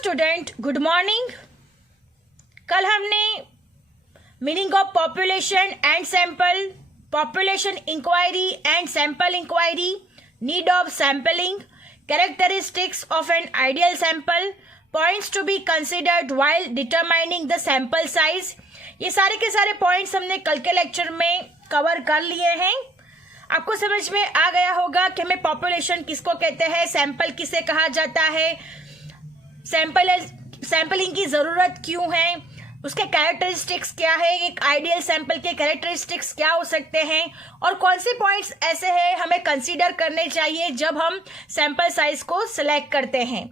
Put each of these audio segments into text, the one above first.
Student good morning. कल हमने meaning of population and sample, population inquiry and sample inquiry, need of sampling, characteristics of an ideal sample, points to be considered while determining the sample size, ये सारे के सारे points हमने कल के lecture में कवर कर लिए हैं। आपको समझ में आ गया होगा कि हमें पॉपुलेशन किसको कहते हैं, सैंपल किसे कहा जाता है, सैंपलिंग की जरूरत क्यों है, उसके कैरेक्टरिस्टिक्स क्या है, एक आइडियल सैंपल के कैरेक्टरिस्टिक्स क्या हो सकते हैं और कौन से पॉइंट्स ऐसे हैं हमें कंसीडर करने चाहिए जब हम सैंपल साइज को सिलेक्ट करते हैं।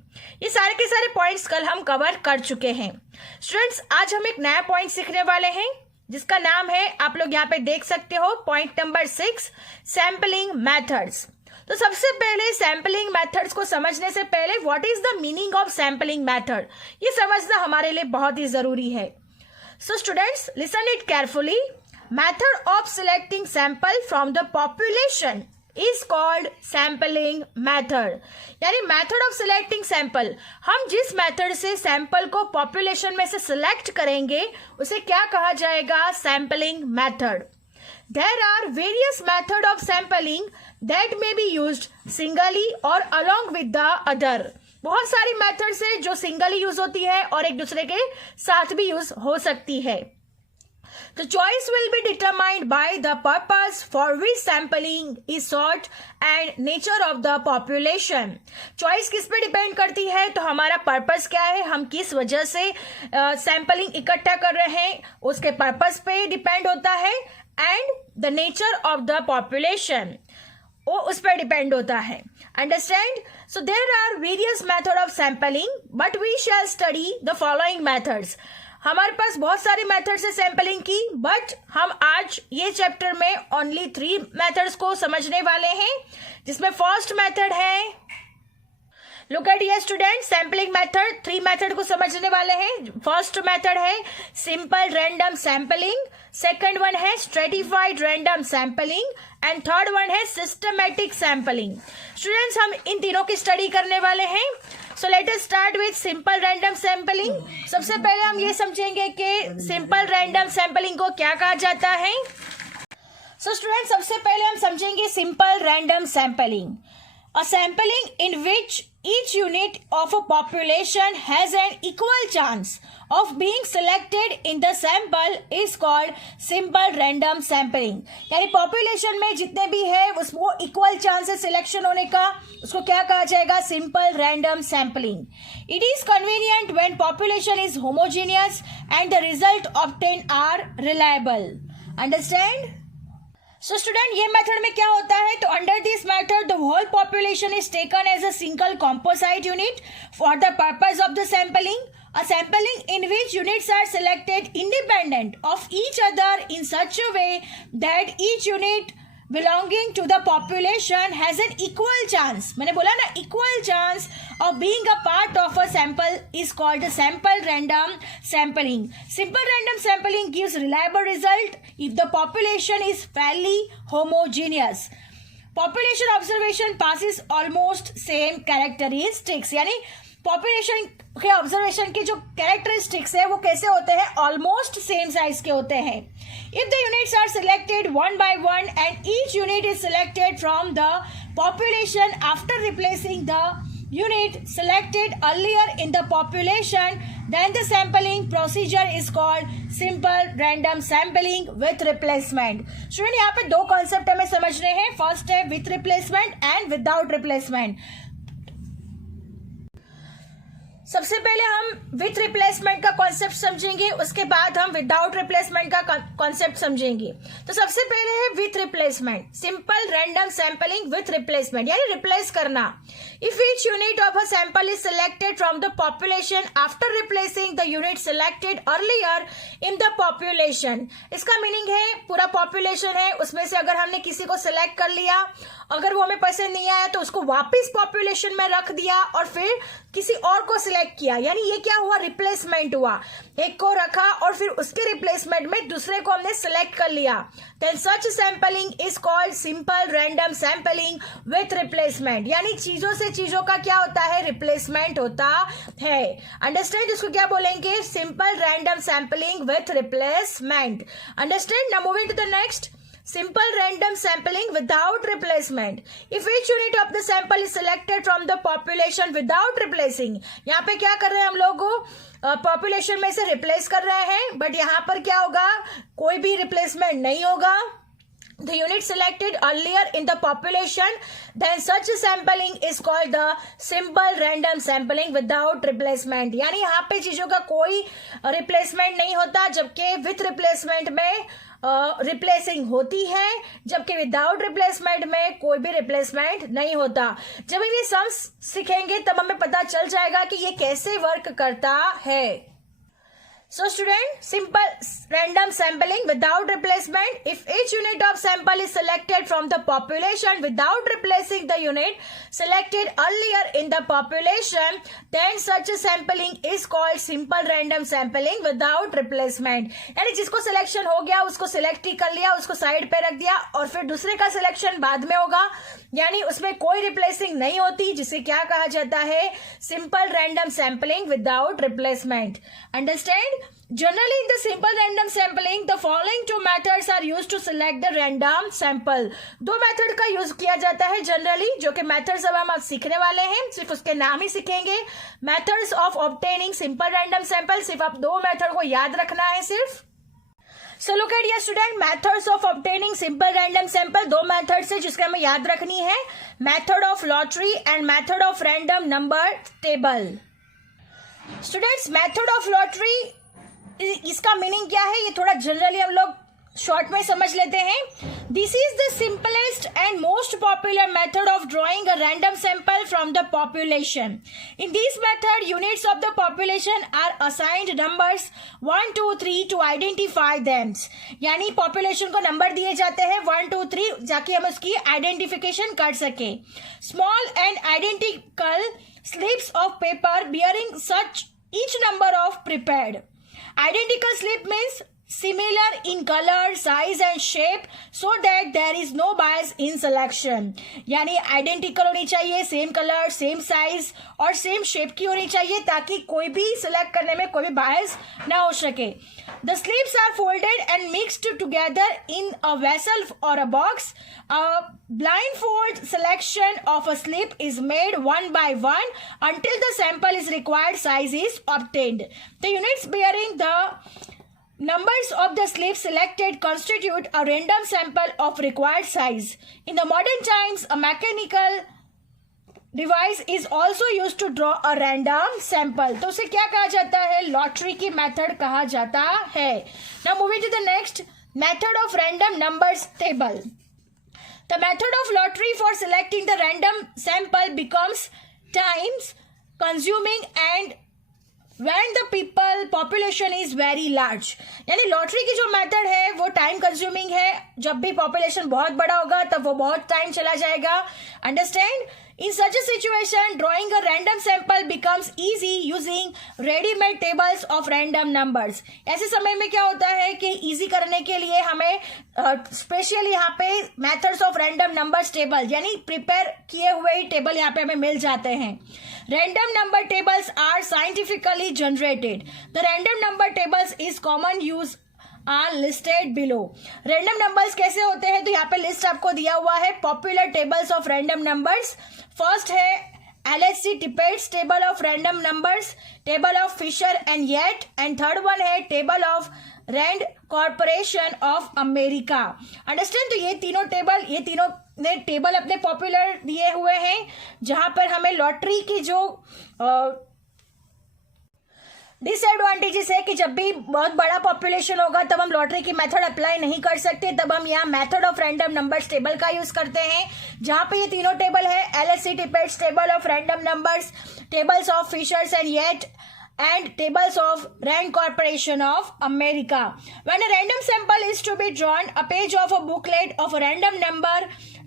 ये सारे के सारे पॉइंट्स कल हम कवर कर चुके हैं। स्टूडेंट्स, आज हम एक नया पॉइंट सीखने वाले हैं जिसका नाम है, आप लोग यहाँ पे देख सकते हो, पॉइंट नंबर 6, सैंपलिंग मेथड्स। तो सबसे पहले सैंपलिंग मेथड्स को समझने से पहले what is the meaning of sampling method, ये समझना हमारे लिए बहुत ही जरूरी है। So students, listen it carefully. Method of selecting sample from the population is called sampling method. यानी मेथड ऑफ सिलेक्टिंग सैंपल, हम जिस मेथड से सैंपल को पॉपुलेशन में से सिलेक्ट करेंगे उसे क्या कहा जाएगा, sampling method. There are various methods of sampling that may be used singly or along with the other. बहुत सारी मेथड्स है जो सिंगली यूज होती है और एक दूसरे के साथ भी यूज हो सकती है। The choice will be determined by the purpose for which sampling is sought and nature of the population. Choice किस पे डिपेंड करती है, तो हमारा पर्पस क्या है, हम किस वजह से सैंपलिंग इकट्ठा कर रहे हैं उसके पर्पस पे डिपेंड होता है, and the nature of the population वो उस पर डिपेंड होता है। Understand? So there are various method of sampling but we shall study the following methods. हमारे पास बहुत सारे मेथड्स है सैंपलिंग की, बट हम आज ये चैप्टर में ओनली 3 मेथड्स को समझने वाले हैं, जिसमें फर्स्ट मेथड है, लुक एट ये स्टूडेंट, सैंपलिंग मेथड, 3 मेथड को समझने वाले हैं। फर्स्ट मेथड है simple random sampling, second one है stratified random sampling and third one है सिस्टमैटिक सैंपलिंग। स्टूडेंट्स, हम इन तीनों की स्टडी करने वाले हैं। So let us start with simple random sampling. सबसे पहले हम ये समझेंगे कि सिंपल रैंडम सैंपलिंग को क्या कहा जाता है। सो स्टूडेंट्स, सबसे पहले हम समझेंगे simple random sampling, a sampling in which each unit of a population has an equal chance of being selected in the sample is called simple random sampling। यानी पॉपुलेशन में जितने भी है उसको इक्वल चांस है सिलेक्शन होने का, उसको क्या कहा जाएगा, simple random sampling. It is convenient when population is homogeneous and the result obtain are reliable. Understand? So student, ये मेथड में क्या होता है, तो under this method the whole population is taken as a single composite unit for the purpose of the sampling, a sampling in which units are selected independent of each other in such a way that each unit belonging to the population has an equal chance, मैंने बोला ना equal chance of being a part of a sample is called a sample random sampling. Simple random sampling gives reliable result if the population is fairly homogeneous. Population observation passes almost same characteristics, यानी population के observation के जो characteristics है वो कैसे होते हैं, almost same size के होते हैं। If the units are selected one by one and each unit is selected from the population after replacing the unit selected earlier in the population, then the sampling procedure is called simple random sampling with replacement. Student, यहाँ पे 2 concept हमें समझने हैं, first है with replacement and without replacement. सबसे पहले हम with replacement का कॉन्सेप्ट समझेंगे, उसके बाद हम विदाउट रिप्लेसमेंट का कॉन्सेप्ट समझेंगे। तो सबसे पहले है with replacement, simple random sampling with replacement, यानी रिप्लेस करना। If each unit of a sample is selected from the population after replacing the unit selected earlier in the population, इसका meaning है पूरा पॉपुलेशन है, उसमें से अगर हमने किसी को सिलेक्ट कर लिया, अगर वो हमें पसंद नहीं आया तो उसको वापस पॉपुलेशन में रख दिया और फिर किसी और को सिलेक्ट सिलेक्ट किया, यानी ये क्या हुआ, रिप्लेसमेंट हुआ, एक को रखा और फिर उसके रिप्लेसमेंट में दूसरे को हमने सिलेक्ट कर लिया, then such sampling is called simple random sampling with replacement, यानी चीजों से चीजों का क्या होता है, रिप्लेसमेंट होता है। अंडरस्टैंड, इसको क्या बोलेंगे, simple random sampling with replacement. Understand, now moving to the next, simple random sampling without replacement. If each unit of the sample is selected from the population without replacing, यहाँ पे क्या कर रहे हैं हम लोग, पॉपुलेशन में से रिप्लेस कर रहे हैं, बट यहाँ पर क्या होगा, कोई भी रिप्लेसमेंट नहीं होगा। The unit selected earlier in the population, then such sampling is called the simple random sampling without replacement, यानी यहाँ पे चीजों का कोई रिप्लेसमेंट नहीं होता, जबकि विथ रिप्लेसमेंट में रिप्लेसिंग होती है, जबकि विदाउट रिप्लेसमेंट में कोई भी रिप्लेसमेंट नहीं होता। जब ये सम्स सीखेंगे तब हमें पता चल जाएगा कि ये कैसे वर्क करता है। So student, simple random sampling without replacement. If each unit of sample is selected from the population without replacing the unit selected earlier in the population, then such a sampling is called simple random sampling without replacement. यानी जिसको selection हो गया उसको select ही कर लिया, उसको side पे रख दिया और फिर दूसरे का सिलेक्शन बाद में होगा, यानी उसमें कोई रिप्लेसिंग नहीं होती, जिसे क्या कहा जाता है, simple random sampling without replacement. Understand, generally in the simple random sampling the following two methods are used to select the random sample. दो मेथड का यूज किया जाता है जनरली, जो कि मेथड्स अब हम सीखने वाले हैं, सिर्फ उसके नाम ही सीखेंगे। Methods of obtaining simple random sample, सिर्फ आप दो मेथड को याद रखना है सिर्फ। So look at your student, methods of obtaining simple random sample, दो मेथड्स है जिसके हमें याद रखनी है, method of lottery and method of random number table. Students, method of lottery इसका मीनिंग क्या है, ये थोड़ा जनरली हम लोग शॉर्ट में समझ लेते हैं। This is the simplest and most popular method of drawing a random sample from the population. In this method units of the population are assigned numbers 1 2 3 to identify them, यानी population को number दिए जाते हैं 1 2 3 जाके हम उसकी identification कर सके। Small and identical slips of paper bearing such each number of prepared. Identical slip means similar in color, size and shape so that there is no bias in selection, यानी identical होनी चाहिए, same colour, same size और same shape की होनी चाहिए ताकि कोई भी सिलेक्ट करने में कोई भी बायस ना हो सके। The slips are folded and mixed together in a vessel or a box. A blindfold selection of a slip is made one by one until the sample is required size is obtained. The units bearing the numbers of the slips selected constitute a random sample of required size. In the modern times, a mechanical device is also used to draw a random sample. तो उसे क्या कहा जाता है, lottery की method कहा जाता है। Now moving to the next, method of random numbers table. The method of lottery for selecting the random sample becomes time consuming and when the people population is very large, यानी lottery की जो method है वो time consuming है, जब भी population बहुत बड़ा होगा तब वो बहुत टाइम चला जाएगा। Understand, in such a situation drawing a random sample becomes easy using readymade tables of random numbers. ऐसे समय में क्या होता है कि इजी करने के लिए हमें स्पेशली यहाँ पे methods of random numbers table, यानी प्रिपेयर किए हुए ही टेबल यहाँ पे हमें मिल जाते हैं। Random number tables are scientifically generated. The random number tables is common use are listed below. Random numbers कैसे होते हैं, तो यहाँ पे लिस्ट आपको दिया हुआ है, popular tables of random numbers. First है LHC Tippett's table of random numbers, table of Fisher and Yate, and third one है table of Rand corporation of America. Understand, तो ये तीनों ने टेबल अपने पॉपुलर दिए हुए हैं, जहां पर हमें लॉटरी की जो डिसएडवांटेजेस है कि जब भी बहुत बड़ा पॉपुलेशन होगा तब हम लॉटरी की मेथड अप्लाई नहीं कर सकते, तब हम यहाँ method of random numbers table का यूज करते हैं, जहां पे ये तीनों टेबल है, LHC Tippett's table of random numbers, tables of Fisher's and Yate, and tables of Rand Corporation of America. When a random sample is to be drawn, a page of a booklet of a random number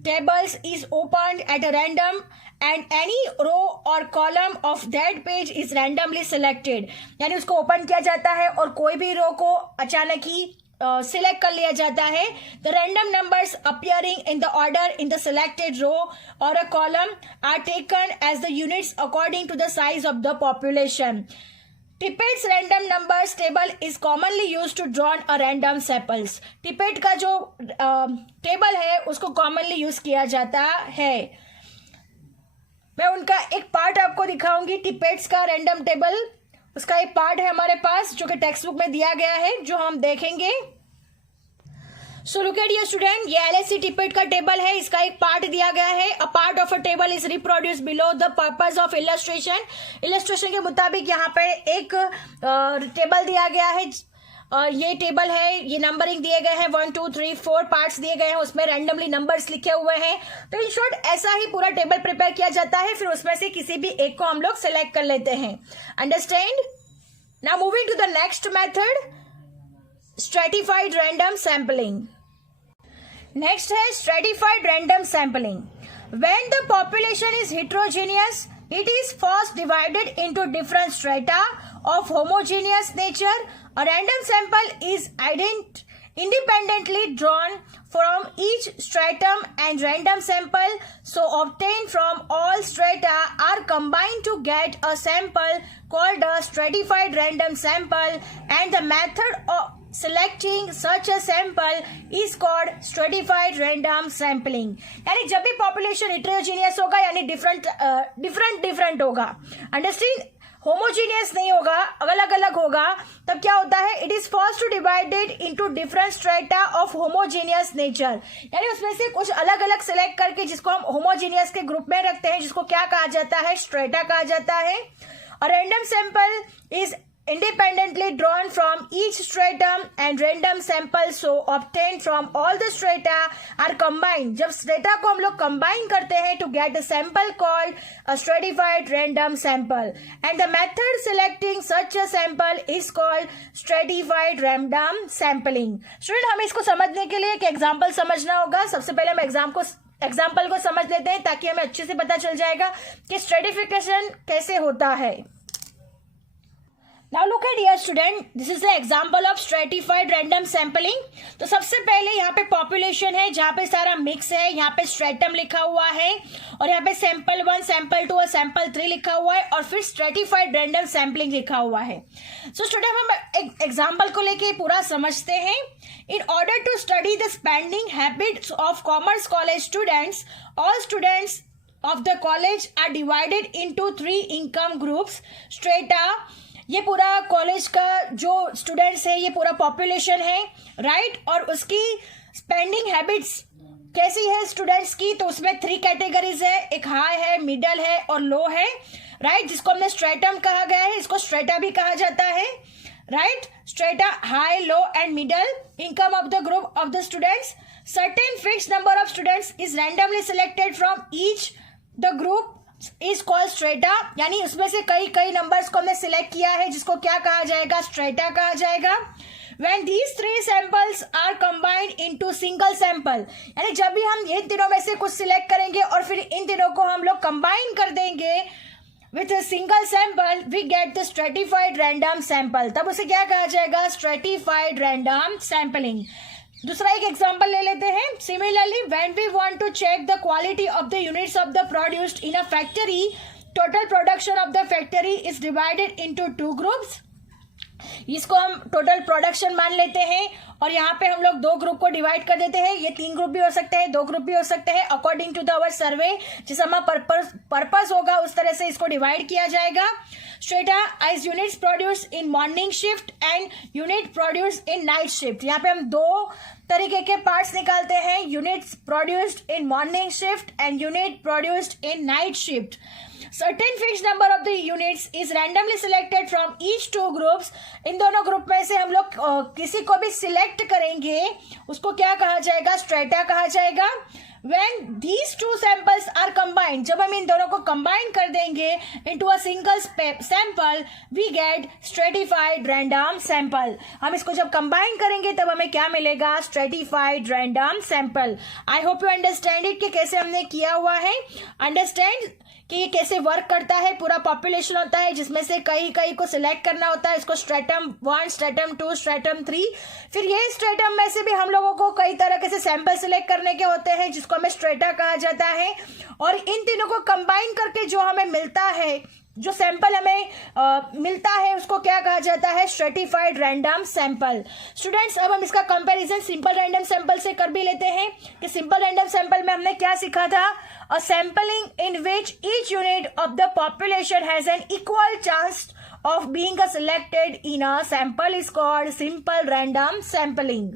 tables is opened at a random and any row or column of that page is randomly selected. यानी उसको open किया जाता है और कोई भी रो को अचानक ही सिलेक्ट कर लिया जाता है. The random numbers appearing in the order in the selected row or a column are taken as the units according to the size of the population. Tippett's random numbers table is commonly used to draw a random samples. Tippett का जो table है उसको commonly use किया जाता है. मैं उनका एक पार्ट आपको दिखाऊंगी. टिपेट्स का रैंडम टेबल, उसका एक पार्ट है हमारे पास जो कि टेक्स्ट बुक में दिया गया है, जो हम देखेंगे. So look at your student, ये एलएससी टिपेट का टेबल है. इसका एक पार्ट दिया गया है. A part of a table is reproduce below the purpose of illustration. Illustration के मुताबिक यहाँ पे एक टेबल दिया गया है. ये टेबल है, ये नंबरिंग दिए गए हैं, 1 2 3 4 पार्ट्स दिए गए हैं, उसमें रैंडमली नंबर्स लिखे हुए हैं. तो इन शॉर्ट ऐसा ही पूरा टेबल प्रिपेयर किया जाता है. फिर उसमें से किसी भी एक को हम लोग सेलेक्ट कर लेते हैं. Understand? Now moving to the next method, stratified random sampling. Next है stratified random sampling. When the population is heterogeneous, it is first divided into different strata of homogeneous nature. A random sample is independently drawn from each stratum and random sample so obtained from all strata are combined to get a sample called a stratified random sample, and the method of selecting such a sample is called stratified random sampling. यानी जब भी population heterogeneous होगा यानी different होगा, understand, homogeneous नहीं होगा, अलग अलग होगा, तब क्या होता है, it is first two divided into different strata of homogeneous nature. यानी उसमें से कुछ अलग अलग सेलेक्ट करके जिसको हम होमोजीनियस के ग्रुप में रखते हैं, जिसको क्या कहा जाता है, स्ट्रेटा कहा जाता है. अ random sample is independently drawn from each stratum and random samples so obtained from all the strata are combined. जब strata को हम लोग combine करते हैं to get a sample called a stratified random sample, and the method selecting such a sample is called stratified random sampling. Student, हमें इसको समझने के लिए एक एग्जाम्पल समझना होगा. सबसे पहले हम एग्जाम्पल को समझ लेते हैं ताकि हमें अच्छे से पता चल जाएगा कि स्ट्रेटिफिकेशन कैसे होता है. Now look at here student, this is the example of stratified random sampling. तो सबसे पहले यहाँ पे population है जहाँ पे सारा mix है, यहाँ पे stratum लिखा हुआ है और यहाँ पे sample 1, sample 2 और sample 3 लिखा हुआ है और फिर stratified random sampling लिखा हुआ है. So student, हम एक example को लेके पूरा समझते हैं. In order to study the spending habits of commerce college students, all students of the college are divided into 3 income groups. Strata, ये पूरा कॉलेज का जो स्टूडेंट्स है, ये पूरा पॉपुलेशन है, राइट. और उसकी स्पेंडिंग हैबिट्स कैसी है स्टूडेंट्स की, तो उसमें 3 कैटेगरीज है. एक हाई है, मिडल है और लो है, राइट. जिसको हमने स्ट्रेटम कहा गया है, इसको स्ट्रेटा भी कहा जाता है, right. Strata, high, low and middle income of the group of the students. Certain fixed number of students is randomly selected from each the group is called strata. यानी उसमें से कई नंबर्स को हमने सिलेक्ट किया है जिसको क्या कहा जाएगा, स्ट्रेटा कहा जाएगा. When these 3 samples are combined into single sample, यानी जब भी हम इन तीनों में से कुछ सिलेक्ट करेंगे और फिर इन तीनों को हम लोग कंबाइन कर देंगे with a single sample, we get the stratified random sample. तब उसे क्या कहा जाएगा, stratified random sampling. दूसरा एक एग्जांपल ले लेते हैं. Similarly, when we want to check the quality of the units of the produced in a factory, total production of the factory is divided into 2 groups. इसको हम टोटल प्रोडक्शन मान लेते हैं और यहाँ पे हम लोग 2 ग्रुप को डिवाइड कर देते हैं. ये 3 ग्रुप भी हो सकते हैं, 2 ग्रुप भी हो सकते हैं, अकॉर्डिंग टू द अवर सर्वे. जिस हमारा पर्पस होगा उस तरह से इसको डिवाइड किया जाएगा. Strata is units produced in morning shift and unit produced in night shift. यहाँ पे हम 2 तरीके के पार्ट्स निकालते हैं, units produced in morning shift and unit produced in night shift. Certain fixed number of the units is randomly selected from each 2 groups. इन दोनों group में से हम लोग किसी को भी सिलेक्ट करेंगे, उसको क्या कहा जाएगा, स्ट्रेटा कहा जाएगा. When these two samples are combined, जब हम इन दोनों को combine कर देंगे into a single sample, we get stratified random sample. हम इसको जब combine करेंगे तब हमें क्या मिलेगा? stratified random sample. I hope you understand it कि कैसे हमने किया हुआ है. Understand कि ये कैसे वर्क करता है. पूरा पॉपुलेशन होता है जिसमें से कई को सिलेक्ट करना होता है. इसको स्ट्रेटम 1, स्ट्रेटम 2, स्ट्रेटम 3. फिर ये स्ट्रेटम में से भी हम लोगों को कई तरह से सैंपल सिलेक्ट करने के होते हैं जिसको हमें स्ट्रेटा कहा जाता है. और इन तीनों को कंबाइन करके जो हमें मिलता है, जो सैंपल हमें मिलता है, उसको क्या कहा जाता है? Stratified random sample. स्टूडेंट्स, अब हम इसका कंपैरिजन सिंपल रैंडम सैंपल से कर भी लेते हैं कि सिंपल रैंडम सैंपल में हमने क्या सीखा था? A sampling in which each unit of the population has an equal chance of being selected in a sample is called simple random sampling.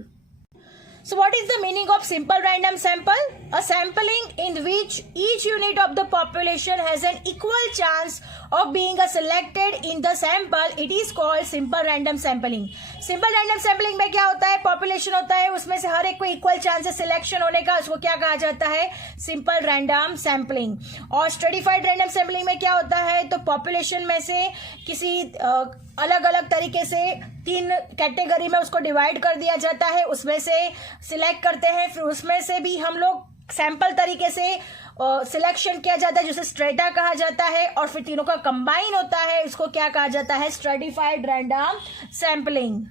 So what is the meaning of simple random sample? A sampling in which each unit of the population has an equal chance of being selected in the sample, it is called simple random sampling. Simple random sampling में क्या होता है? Population होता है, उसमें से हर एक को इक्वल चांस है सिलेक्शन होने का, उसको क्या कहा जाता है? Simple random sampling. और स्ट्रेटिफाइड रैंडम सैम्पलिंग में क्या होता है? तो पॉपुलेशन में से किसी अलग अलग तरीके से 3 कैटेगरी में उसको डिवाइड कर दिया जाता है, उसमें से सिलेक्ट करते हैं, फिर उसमें से भी हम लोग सैंपल तरीके से सिलेक्शन किया जाता है जिसे स्ट्रेटा कहा जाता है, और फिर तीनों का कंबाइन होता है, इसको क्या कहा जाता है? स्ट्रेटिफाइड रैंडम सैंपलिंग,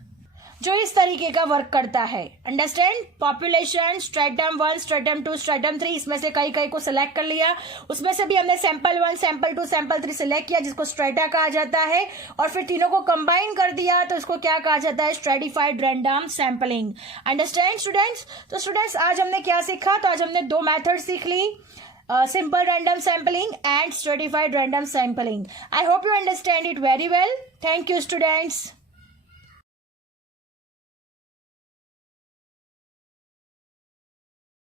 जो इस तरीके का वर्क करता है. Understand? Population, stratum 1, stratum 2, stratum 3, इसमें से कई को सिलेक्ट कर लिया, उसमें से भी हमने सैंपल 1, सैंपल 2, सैंपल 3 सिलेक्ट किया जिसको स्ट्रेटा कहा जाता है, और फिर तीनों को कंबाइन कर दिया तो इसको क्या कहा जाता है? Stratified random sampling. Understand students? तो स्टूडेंट्स, आज हमने क्या सीखा? तो आज हमने 2 मेथड सीख ली, simple random sampling and stratified random sampling. I hope you understand it very well. Thank you, students.